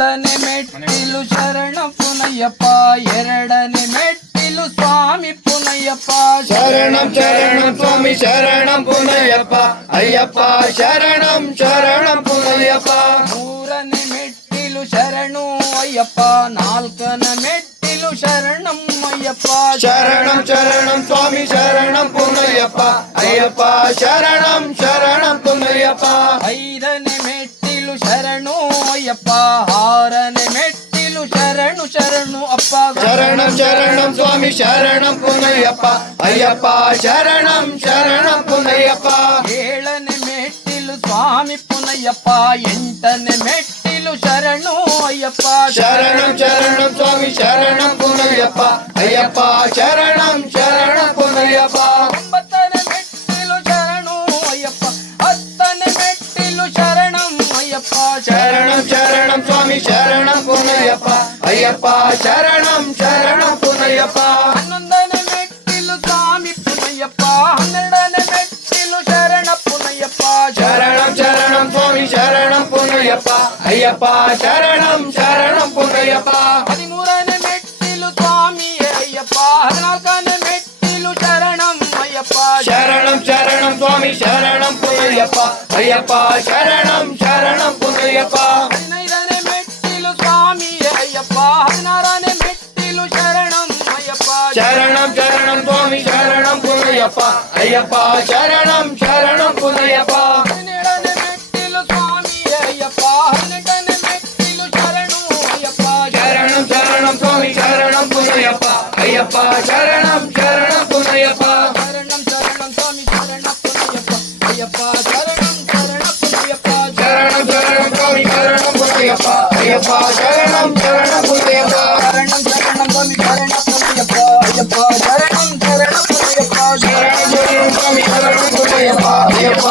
ಒಂದನೇ ಮೆಟ್ಟಿಲು ಶರಣ ಪುನಯ್ಯಪ್ಪ, ಎರಡನೇ ಮೆಟ್ಟಿಲು ಸ್ವಾಮಿ ಪುನಯ್ಯಪ್ಪ. ಶರಣಂ ಶರಣಂ ಸ್ವಾಮಿ ಶರಣಂ ಪುನಯ್ಯಪ್ಪ, ಅಯ್ಯಪ್ಪ ಶರಣಂ ಶರಣಂ ಪುನಯ್ಯಪ್ಪ. ಮೂರನೇ ಮೆಟ್ಟಿಲು ಶರಣು ಅಯ್ಯಪ್ಪ, ನಾಲ್ಕನೇ ಮೆಟ್ಟಿಲು ಶರಣಂ ಅಯ್ಯಪ್ಪ. ಶರಣಂ ಶರಣಂ ಸ್ವಾಮಿ ಶರಣಂ ಪುನಯ್ಯಪ್ಪ, ಅಯ್ಯಪ್ಪ ಶರಣಂ ಶರಣಂ ಪುನಯ್ಯಪ್ಪ. ಐದನೇ ಮೆಟ್ಟಿಲು ಶರಣು ಅಯ್ಯಪ್ಪ, ಆರನೇ ಮೆಟ್ಟಿಲು ಶರಣು ಶರಣು ಅಪ್ಪ. ಶರಣಂ ಶರಣಂ ಸ್ವಾಮಿ ಶರಣಂ ಪುನಯ್ಯಪ್ಪ, ಅಯ್ಯಪ್ಪ ಶರಣಂ ಶರಣಂ ಪುನಯ್ಯಪ್ಪ. ಏಳನೇ ಮೆಟ್ಟಿಲು ಸ್ವಾಮಿ ಪುನಯ್ಯಪ್ಪ, ಎಂಟನೇ ಮೆಟ್ಟಿಲು ಶರಣು ಅಯ್ಯಪ್ಪ. ಶರಣಂ ಶರಣಂ ಸ್ವಾಮಿ ಶರಣಂ ಪುನಯ್ಯಪ್ಪ, ಅಯ್ಯಪ್ಪ ಶರಣಂ ಶರಣಂ ಪುನಯ್ಯಪ್ಪ. ಒಂಬತ್ತನೇ ಮೆಟ್ಟಿಲು ಶರಣು ಅಯ್ಯಪ್ಪ, ಹತ್ತನೇ ಮೆಟ್ಟಿಲು ಶರಣಂ ಅಯ್ಯಪ್ಪ. ಶರಣಂ ಶರಣಂ ಸ್ವಾಮಿ ಶರಣಂ ಪುನಯ್ಯಪ್ಪ, ಅಯ್ಯಪ್ಪ ಶರಣಂ ಶರಣಂ ಪುನಯ್ಯಪ್ಪ. ಹನ್ನೊಂದನೇ ಮೆಟ್ಟಿಲು ಸ್ವಾಮಿ ಪುನಯ್ಯಪ್ಪ, ಹನ್ನೆರಡನೇ ಮೆಟ್ಟಿಲು ಶರಣ ಪುನಯ್ಯಪ್ಪ. ಶರಣಂ ಶರಣಂ ಸ್ವಾಮಿ ಶರಣಂ ಪುನಯ್ಯಪ್ಪ, ಅಯ್ಯಪ್ಪ ಶರಣಂ ಶರಣಂ ಪುನಯ್ಯಪ್ಪ. ಹದಿಮೂರನೇ ಮೆಟ್ಟಿಲು ಸ್ವಾಮಿ ಅಯ್ಯಪ್ಪ, ಹದಿನಾಲ್ಕನೇ ಮೆಟ್ಟಿಲು ಶರಣಂ ಅಯ್ಯಪ್ಪ. ಶರಣಂ ಶರಣಂ ಸ್ವಾಮಿ ಶರಣಂ ಪುನಯ್ಯಪ್ಪ, ಅಯ್ಯಪ್ಪ ಶರಣಂ ಶರಣಂ ಪುನಯ್ಯಪ್ಪ. ಹದಿನೈದನೇ ಮೆಟ್ಟಿಲು ಸ್ವಾಮಿ ಅಯ್ಯಪ್ಪ, ಹದಿನಾರನೇ ಮೆಟ್ಟಿಲು ಶರಣಂ ಅಯ್ಯಪ್ಪ. ಶರಣಂ ಶರಣಂ ಸ್ವಾಮಿ ಶರಣಂ ಪುನಯ್ಯಪ್ಪ, ಅಯ್ಯಪ್ಪ ಶರಣಂ ಶರಣಂ ಪುನಯ್ಯಪ್ಪ. ಹದಿನೇಳನೇ ಮೆಟ್ಟಿಲು ಸ್ವಾಮಿ ಅಯ್ಯಪ್ಪ, ಹದಿನೆಂಟನೇ ಮೆಟ್ಟಿಲು ಶರಣು ಅಯ್ಯಪ್ಪ. ಶರಣಂ ಶರಣಂ ಸ್ವಾಮಿ ಶರಣಂ ಪುನಯ್ಯಪ್ಪ, ಅಯ್ಯಪ್ಪ ಶರಣಂ ಶರಣಂ ಪುನಯ್ಯಪ್ಪ. ಶರಣಂ ಶರಣಂ ಸ್ವಾಮಿ ಶರಣ ಪುನಯ್ಯಪ್ಪ, ಅಯ್ಯಪ್ಪ ಶರಣಂ ಶರಣ ಪುನಯ್ಯಪ್ಪ. ಶರಣಂ ಶರಣಂ ಸ್ವಾಮಿ ಶರಣಂ ಪುನಯ್ಯಪ್ಪ, ಅಯ್ಯಪ್ಪ ಶರಣಂ ಶರಣಂ ಪುನಯ್ಯಪ್ಪ. ಶರಣಂ ಶರಣಂ ಸ್ವಾಮಿ ಶರಣ ಪುನಯ್ಯಪ್ಪ, ಅಯ್ಯಪ್ಪ ಶರಣಂ ಶರಣ ಪುನಯ್ಯಪ್ಪ. ಶರಣಂ ಶರಣಂ ಸ್ವಾಮಿ ಶರಣಂ ಪುನಯ್ಯಪ್ಪ, ಅಯ್ಯಪ್ಪ